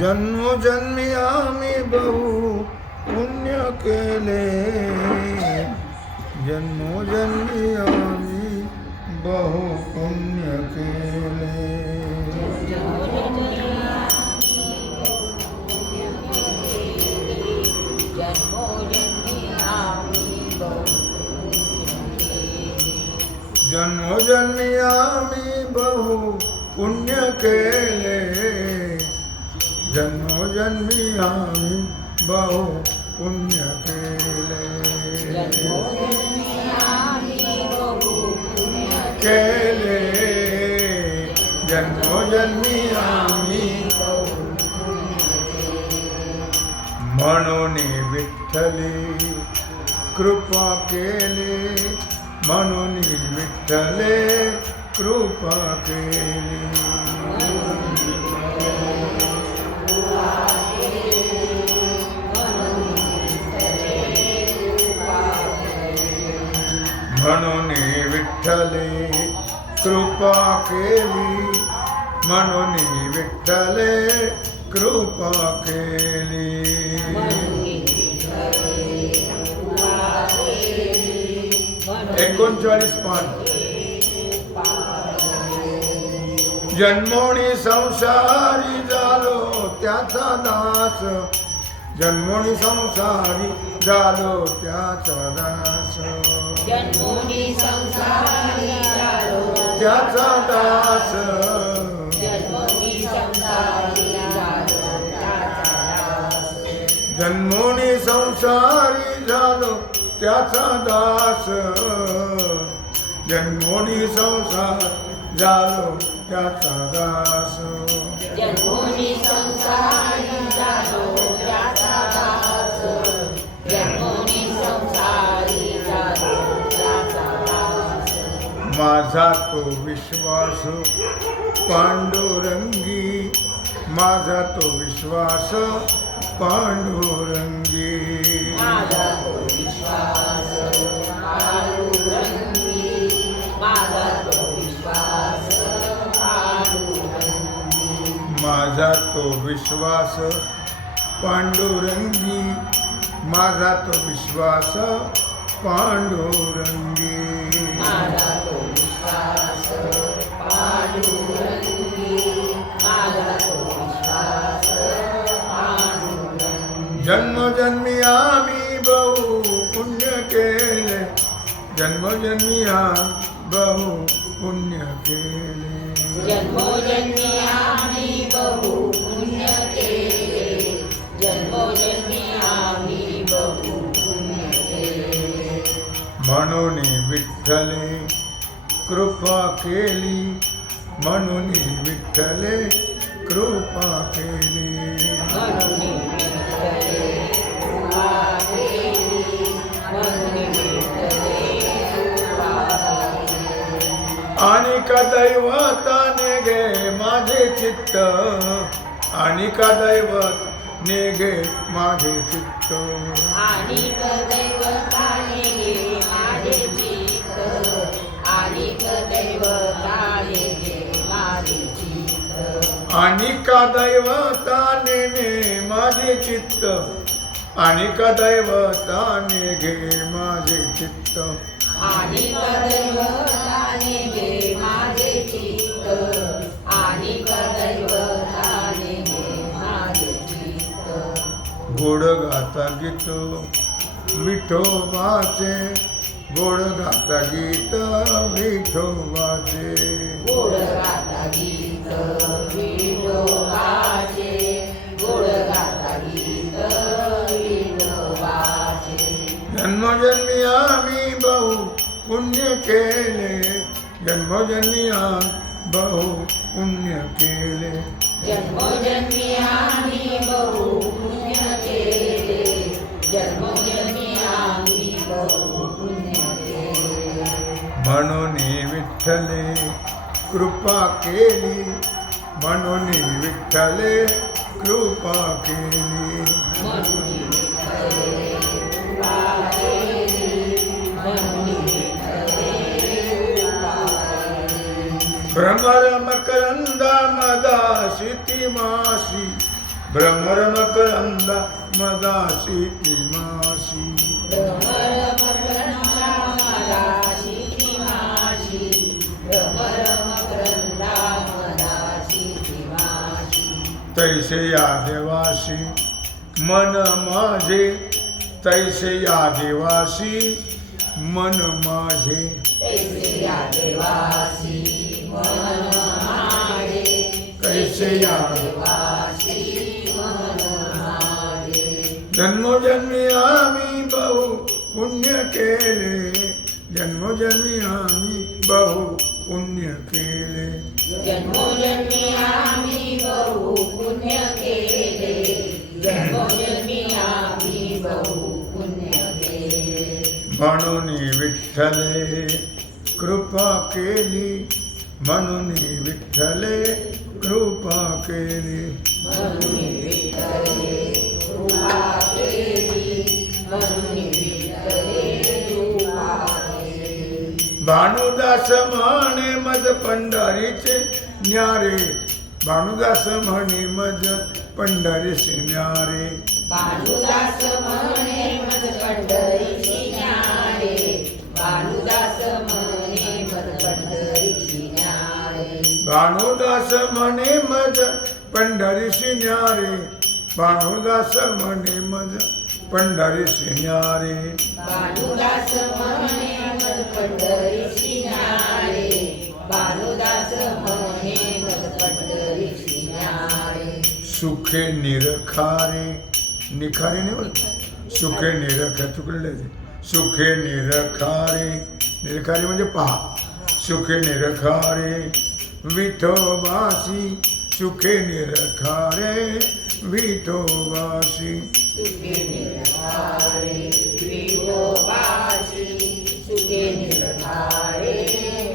जन्मोजन्मी आम्ही बहु पुण्य केले, जन्मोजन्मी आम्ही बहु पुण्य केले. जन्मोजन्मी आम्ही बहु पुण्य केले, जन्मोजन्मी आम्ही बहु पुण्य केले. केले जन्मोजन्मी आम्ही म्हणून विठ्ठली कृपा केली, म्हणून विठ्ठले कृपा केली. म्हणून विठ्ठले कृपा केली, म्हणून विठ्ठले कृपा केली. 39 पान. जन्मोनी संसारी झालो त्याचा दास, जन्मोनी संसारी झालो त्याचा दास, जन्मोनी संसारी झालो त्याचा दास, जन्मोनी संसारी झालो त्याचा दास, जन्मोनी संसारी झालो त्याचा दास, जन्मोनी संसार झालो त्याचा दास, जन्मोनी संसारी झालो त्याचा दास, जन्मोनी संसारी झालो त्याचा दास. माझा तो विश्वास पांडुरंगी, माझा तो विश्वास पांडुरंगी, माझा तो विश्वास पांडुरंगी, माझा तो विश्वास पांडुरंगी, माझा तो विश्वास पांडुरंगी, माझा तो विश्वास पांडुरंगी, माझा तो विश्वास पांडुरंगी, माझा तो विश्वास पांडुरंगी. जन्मोजन्मी आम्ही बहु पुण्य केले, जन्मोजन्मी आम्ही बहु पुण्य केले, जन्मोजन्मी आम्ही बहु पुण्य केले, जन्मोजन्मी आम्ही बहु पुण्य केले. म्हणून विठ्ठले कृपा केली, म्हणून विठ्ठले कृपा केली. म्हणून विठ्ठले कृपा केली, म्हणून विठ्ठले कृपा केली. आणि का दैवताने घे माझे चित्त, आणि का दैवत नेघे माझे चित्त, आणि दैवताने घे माझे चित्त, आणि दैवताने घे माझे चित्त, आणि का दैवताने ने माझे चित्त, आणि का दैवताने घे माझे चित्त, आणि दैवताने घे माझे चित्त, आणि दैवताने घे माझे चित्त. गोड गाता गीत विठोबाचे, गोड गाता गीत विठोबाचे, गोड गाता गीत विठोबाचे, गोड गाता गीत विठोबाचे. जन्मोजन्मी आम्ही बहु पुण्य केले, जन्मोजन्मी आम्ही बहु पुण्य केले, जन्मोजन्मी आम्ही बहु पुण्य केले, जन्मोजन्मी आम्ही बहु पुण्य केले. म्हणून विठ्ठले कृपा केली, म्हणून विठ्ठले कृपा केली. म्हणून विठ्ठले कृपा केली, म्हणून विठ्ठले कृपा केली. भ्रमर मकरंदा मदासी ती मासी, भ्रमर मकरंदा मदाशी किमाशी भ्रमर मकरंदा मदाशी किमाशी भ्रमर मकरंदा मदाशी किमाशी तैसे या देवाशी मन माझे तैसे या देवाशी मन माझे तैसे या देवासी मन माझे कैसे या देवासी मन माझे जन्मोजन्मी आम्ही बहु पुण्य केले जन्मोजन्मी आम्ही बहु पुण्य केले जन्मोजन्मी आम्ही बहु पुण्य केले जन्मोजन्मी आम्ही बहु पुण्य केले म्हणून विठ्ठले कृपा केली म्हणून विठ्ठले कृपा केली म्हणून विठ्ठले कृपा केली म्हणून विठ्ठले कृपा केली भानुदास म्हणे मज पंढरीचे न्यारे भानुदास म्हणे मज पंढरीचे न्यारे भानुदास म्हणे मज पंढरीची न्यारे भानुदास म्हणे मज पंढरीची न्यारे भानुदास म्हणे मज पंढरीची न्यारे भानुदास म्हणे मज पंढरीची न्यारे भानुदास म्हणे मज पंढरीची न्यारे भानुदास म्हणे मज पंढरीची न्यारे सुखे निरखारे निखारे नाही बोलत सुखे निरखा चुकलेले सुखे निरखारे निरखारे म्हणजे पहा सुखे निरखारे विठोबासी सुखे निरखारे विठोबासी सुखे निरखारे विठोबासी सुखे निरखारे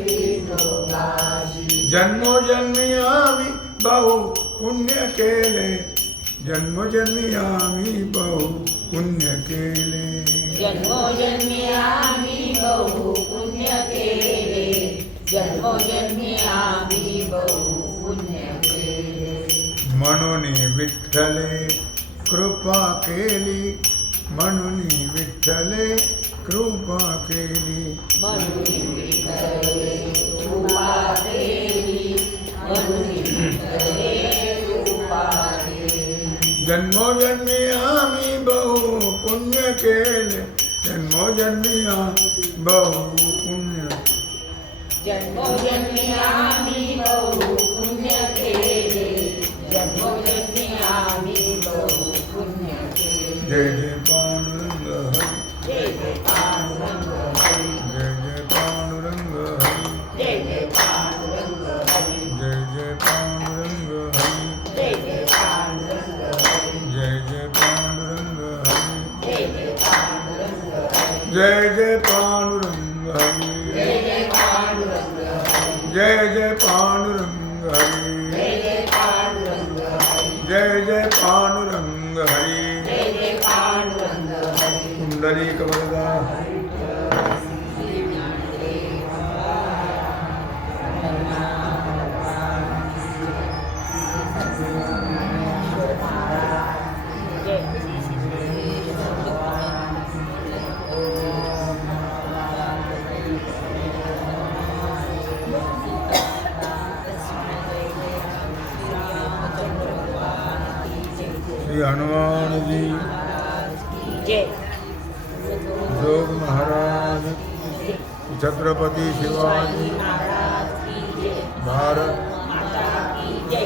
विठोबासी जन्मोजन्मी आम्ही बहु पुण्य केले जन्मोजन्मी आम्ही बहु पुण्य केले जन्मोजन्मी आम्ही बहु पुण्य केले जन्मोजन्मी आम्ही बहु पुण्य केले म्हणून विठ्ठले कृपा केली म्हणून विठ्ठले कृपा केली म्हणून विठ्ठले कृपा केली म्हणून विठ्ठले कृपा केली जन्मोजन्मी आम्ही बहु पुण्य केले जन्मोजन्मी आम्ही बहु पुण्य जन्मोजन्मी आम्ही बहु पुण्य केले जन्मोजन्मी आम्ही बहु पुण्य केले जय जय पांडुरंग हरी जय जय पांडुरंग हरी जय जय पांडुरंग हरी जय जय पांडुरंग हरी जय जय पांडुरंग हरी जय जय पांडुरंग हरी जय जय पांडुरंग हरी जय जय पांडुरंग हरी जय जय पांडुरंग हरी जय जय पांडुरंग हरी जय जय पांडुरंग हरी जय जय पांडुरंग हरी पुंडलिक वरदा श्री हनुमान जी जय जोग महाराज छत्रपति शिवाजी महाराज की जय भारत माता की जय